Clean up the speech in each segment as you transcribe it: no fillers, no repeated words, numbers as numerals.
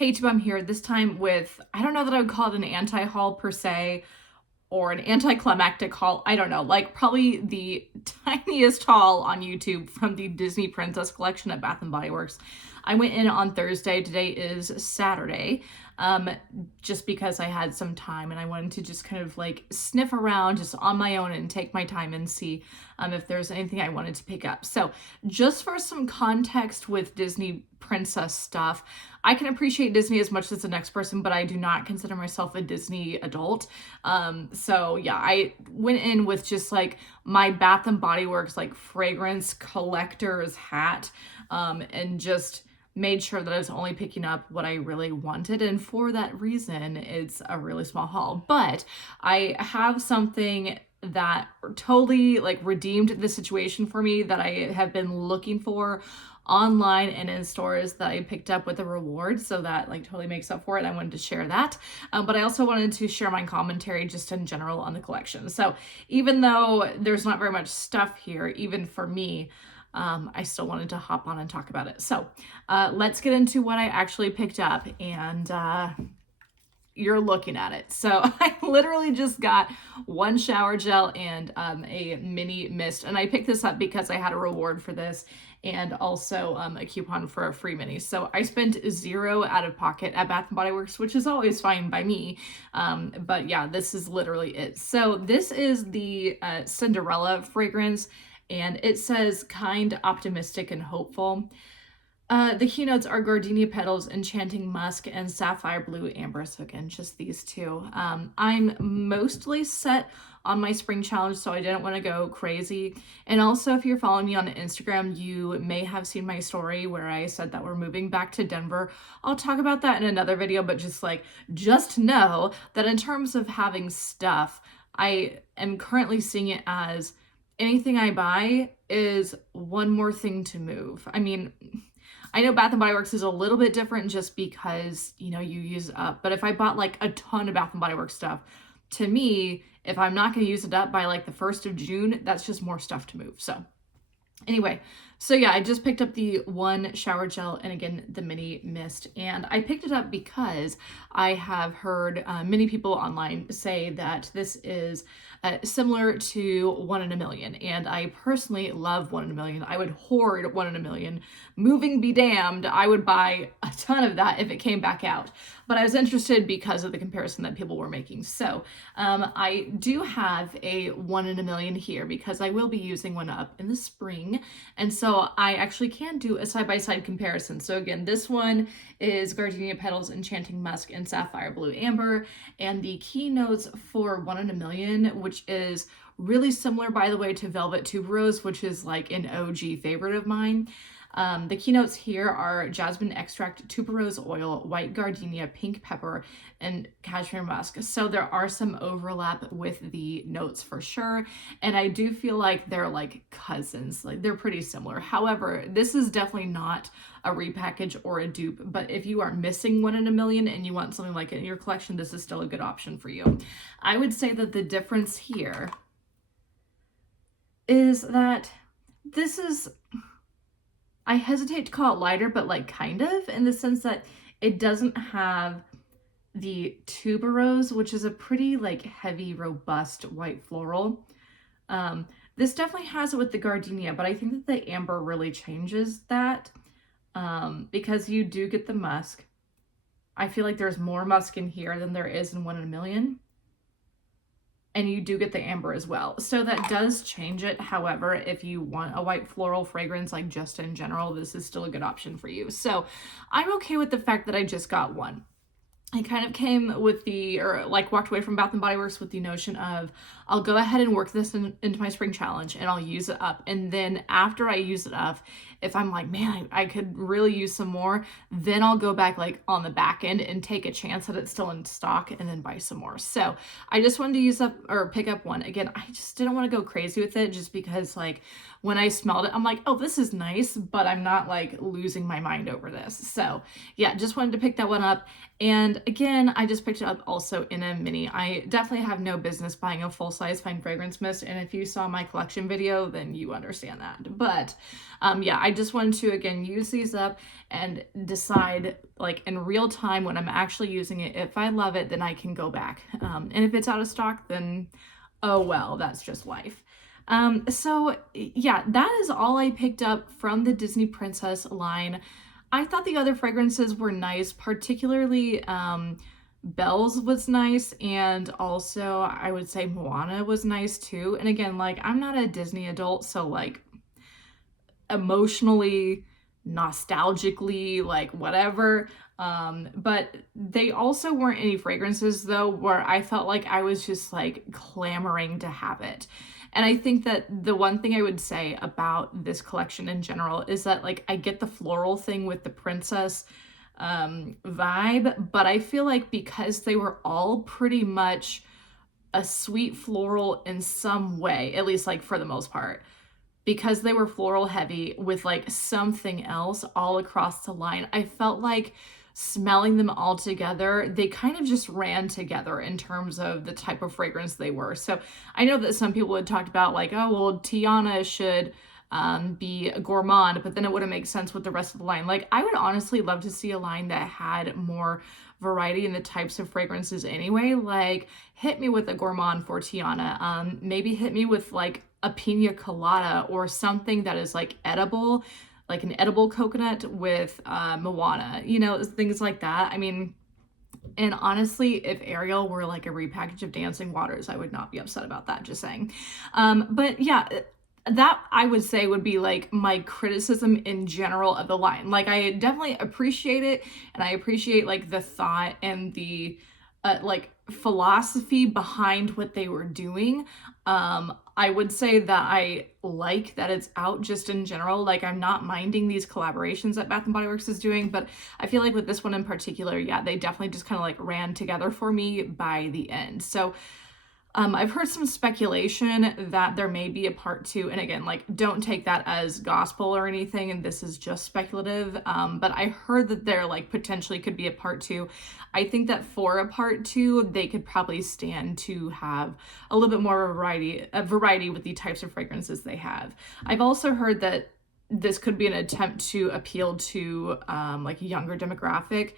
Hey, Tube, I'm here this time with, I don't know that I would call it an anti-haul per se or an anticlimactic haul. I don't know, like probably the tiniest haul on YouTube from the Disney Princess collection at Bath and Body Works. I went in on Thursday. Today is Saturday. Just because I had some time and I wanted to just kind of like sniff around just on my own and take my time and see if there's anything I wanted to pick up. So just for some context with Disney princess stuff, I can appreciate Disney as much as the next person, but I do not consider myself a Disney adult. So yeah, I went in with just like my Bath and Body Works like fragrance collector's hat, and just made sure that I was only picking up what I really wanted. And for that reason, it's a really small haul. But I have something that totally like redeemed the situation for me that I have been looking for online and in stores that I picked up with a reward. So that like totally makes up for it. I wanted to share that. But I also wanted to share my commentary just in general on the collection. So even though there's not very much stuff here, even for me, I still wanted to hop on and talk about it. So let's get into what I actually picked up, and you're looking at it. So I literally just got one shower gel and a mini mist, and I picked this up because I had a reward for this and also a coupon for a free mini. So I spent $0 out of pocket at Bath & Body Works, which is always fine by me. But yeah, this is literally it. So this is the Cinderella fragrance, and it says kind, optimistic, and hopeful. The keynotes are gardenia petals, enchanting musk, and sapphire blue amber. So again, just these two. I'm mostly set on my spring challenge, so I didn't want to go crazy. And also, if you're following me on Instagram, you may have seen my story where I said that we're moving back to Denver. I'll talk about that in another video, but just know that in terms of having stuff, I am currently seeing it as anything I buy is one more thing to move. I mean, I know Bath & Body Works is a little bit different just because, you know, you use it up. But if I bought like a ton of Bath & Body Works stuff, to me, if I'm not going to use it up by like the 1st of June, that's just more stuff to move. So anyway, so yeah, I just picked up the one shower gel and again, the mini mist. And I picked it up because I have heard many people online say that this is similar to One in a Million. And I personally love One in a Million. I would hoard One in a Million. Moving be damned, I would buy a ton of that if it came back out. But I was interested because of the comparison that people were making. So I do have a One in a Million here because I will be using one up in the spring. And so I actually can do a side-by-side comparison. So again, this one is Gardenia Petals, Enchanting Musk, and Sapphire Blue Amber. And the keynotes for One in a Million, which is really similar, by the way, to Velvet Tuberose, which is like an OG favorite of mine. The keynotes here are jasmine extract, tuberose oil, white gardenia, pink pepper, and cashmere musk. So there are some overlap with the notes for sure. And I do feel like they're like cousins, like they're pretty similar. However, this is definitely not a repackage or a dupe, but if you are missing One in a Million and you want something like it in your collection, this is still a good option for you. I would say that the difference here is that this is, I hesitate to call it lighter, but like kind of, in the sense that it doesn't have the tuberose, which is a pretty like heavy, robust white floral. This definitely has it with the gardenia, but I think that the amber really changes that, because you do get the musk. I feel like there's more musk in here than there is in One in a Million. And you do get the amber as well. So that does change it. However, if you want a white floral fragrance, like just in general, this is still a good option for you. So I'm okay with the fact that I just got one. I kind of came with walked away from Bath & Body Works with the notion of, I'll go ahead and work this into my spring challenge and I'll use it up. And then after I use it up, if I'm like, man, I could really use some more, then I'll go back like on the back end and take a chance that it's still in stock and then buy some more. So I just wanted to pick up one. Again, I just didn't want to go crazy with it just because like when I smelled it, I'm like, oh, this is nice, but I'm not like losing my mind over this. So yeah, just wanted to pick that one up. And again, I just picked it up also in a mini. I definitely have no business buying a full-size Fine Fragrance Mist, and if you saw my collection video, then you understand that. But yeah, I just wanted to, again, use these up and decide, like, in real time when I'm actually using it, if I love it, then I can go back. And if it's out of stock, then oh well, that's just life. So yeah, that is all I picked up from the Disney Princess line. I thought the other fragrances were nice, particularly Belle's was nice, and also I would say Moana was nice too. And again, like, I'm not a Disney adult, so like emotionally, nostalgically, like whatever. But they also weren't any fragrances though where I felt like I was just like clamoring to have it. And I think that the one thing I would say about this collection in general is that, like, I get the floral thing with the princess vibe, but I feel like because they were all pretty much a sweet floral in some way, at least like for the most part, because they were floral heavy with like something else all across the line, I felt like smelling them all together, they kind of just ran together in terms of the type of fragrance they were. So I know that some people had talked about like, oh, well, Tiana should be a gourmand, but then it wouldn't make sense with the rest of the line. Like, I would honestly love to see a line that had more variety in the types of fragrances anyway. Like, hit me with a gourmand for Tiana. Maybe hit me with like a pina colada or something that is like edible, like an edible coconut with Moana, you know, things like that. I mean, and honestly, if Ariel were like a repackage of Dancing Waters, I would not be upset about that, just saying. But yeah, that I would say would be like my criticism in general of the line. Like, I definitely appreciate it, and I appreciate like the thought and the like philosophy behind what they were doing. I would say that I like that it's out just in general. Like, I'm not minding these collaborations that Bath & Body Works is doing, but I feel like with this one in particular, yeah, they definitely just kind of like ran together for me by the end. So I've heard some speculation that there may be a part 2, and again, like, don't take that as gospel or anything, and this is just speculative, but I heard that there like potentially could be a part 2. I think that for a part 2, they could probably stand to have a little bit more variety with the types of fragrances they have. I've also heard that this could be an attempt to appeal to like a younger demographic.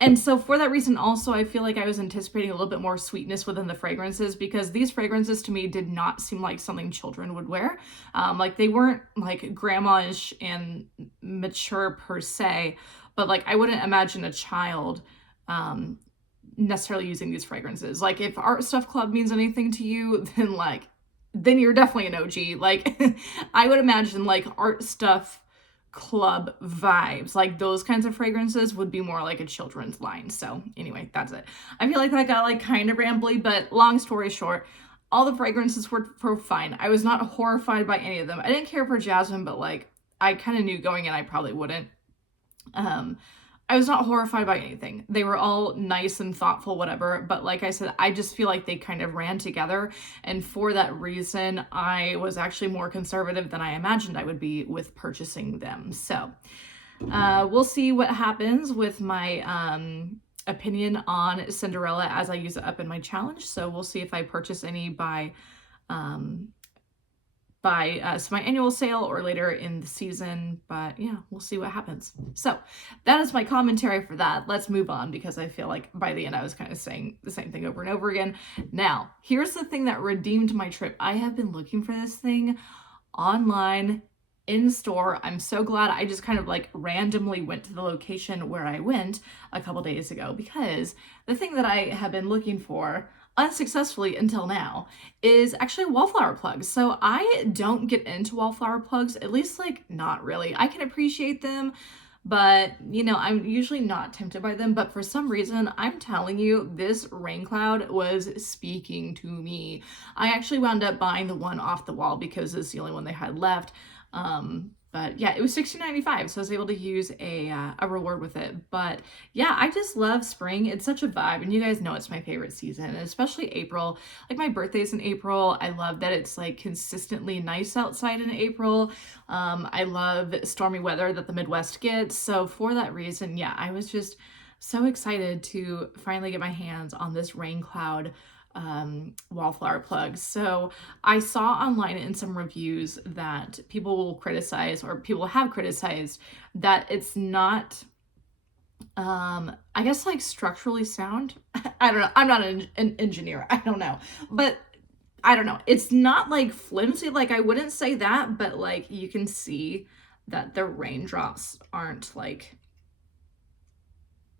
And so for that reason also, I feel like I was anticipating a little bit more sweetness within the fragrances, because these fragrances to me did not seem like something children would wear. Like, they weren't like grandma-ish and mature per se, but like I wouldn't imagine a child necessarily using these fragrances. Like, if Art Stuff Club means anything to you, then you're definitely an OG. Like, I would imagine like Art Stuff Club vibes, like those kinds of fragrances would be more like a children's line. So anyway, that's it. I feel like that got like kind of rambly, but long story short, all the fragrances were fine. I was not horrified by any of them. I didn't care for Jasmine, but like I kind of knew going in I probably wouldn't. I was not horrified by anything. They were all nice and thoughtful, whatever. But like I said, I just feel like they kind of ran together. And for that reason, I was actually more conservative than I imagined I would be with purchasing them. So we'll see what happens with my opinion on Cinderella as I use it up in my challenge. So we'll see if I purchase any by semi-annual sale or later in the season, but yeah, we'll see what happens. So that is my commentary for that. Let's move on, because I feel like by the end I was kind of saying the same thing over and over again. Now, here's the thing that redeemed my trip. I have been looking for this thing online, in store. I'm so glad I just kind of like randomly went to the location where I went a couple days ago, because the thing that I have been looking for unsuccessfully until now is actually wallflower plugs. So I don't get into wallflower plugs, at least like not really. I can appreciate them, but you know, I'm usually not tempted by them. But for some reason, I'm telling you, this rain cloud was speaking to me. I actually wound up buying the one off the wall because it's the only one they had left. But yeah, it was $16.95, so I was able to use a reward with it. But yeah, I just love spring. It's such a vibe, and you guys know it's my favorite season, and especially April. Like my birthday's in April. I love that it's like consistently nice outside in April. I love stormy weather that the Midwest gets. So for that reason, yeah, I was just so excited to finally get my hands on this Rain Cloud wallflower plugs. So I saw online in some reviews that people will criticize, or people have criticized, that it's not I guess like structurally sound. I don't know. I'm not an engineer. I don't know. But I don't know. It's not like flimsy. Like I wouldn't say that, but like you can see that the raindrops aren't like,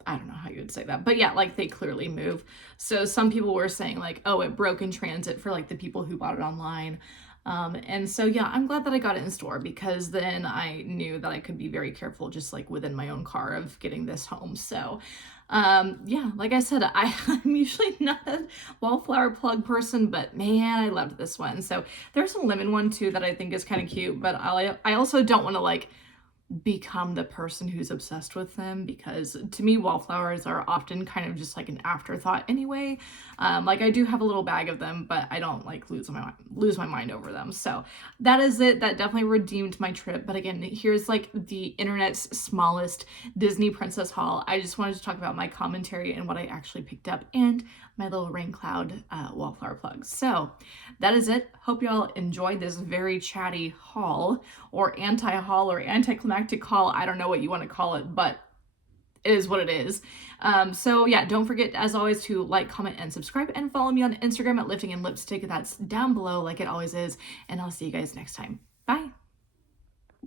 I don't know how you would say that, but yeah, like they clearly move. So some people were saying like, oh, it broke in transit for like the people who bought it online. And so yeah, I'm glad that I got it in store, because then I knew that I could be very careful just like within my own car of getting this home. So yeah, like I said, I'm usually not a wallflower plug person, but man, I loved this one. So there's a lemon one too that I think is kind of cute, but I also don't want to like become the person who's obsessed with them, because to me wallflowers are often kind of just like an afterthought anyway. Like I do have a little bag of them, but I don't like lose my mind over them. So that is it. That definitely redeemed my trip. But again, here's like the internet's smallest Disney princess haul. I just wanted to talk about my commentary and what I actually picked up, and my little Rain Cloud wallflower plugs. So that is it. Hope y'all enjoyed this very chatty haul, or anti-haul, or anticlimactic haul. I don't know what you want to call it, but it is what it is. So yeah, don't forget, as always, to like, comment, and subscribe, and follow me on Instagram at Lifting and Lipstick. That's down below like it always is. And I'll see you guys next time. Bye.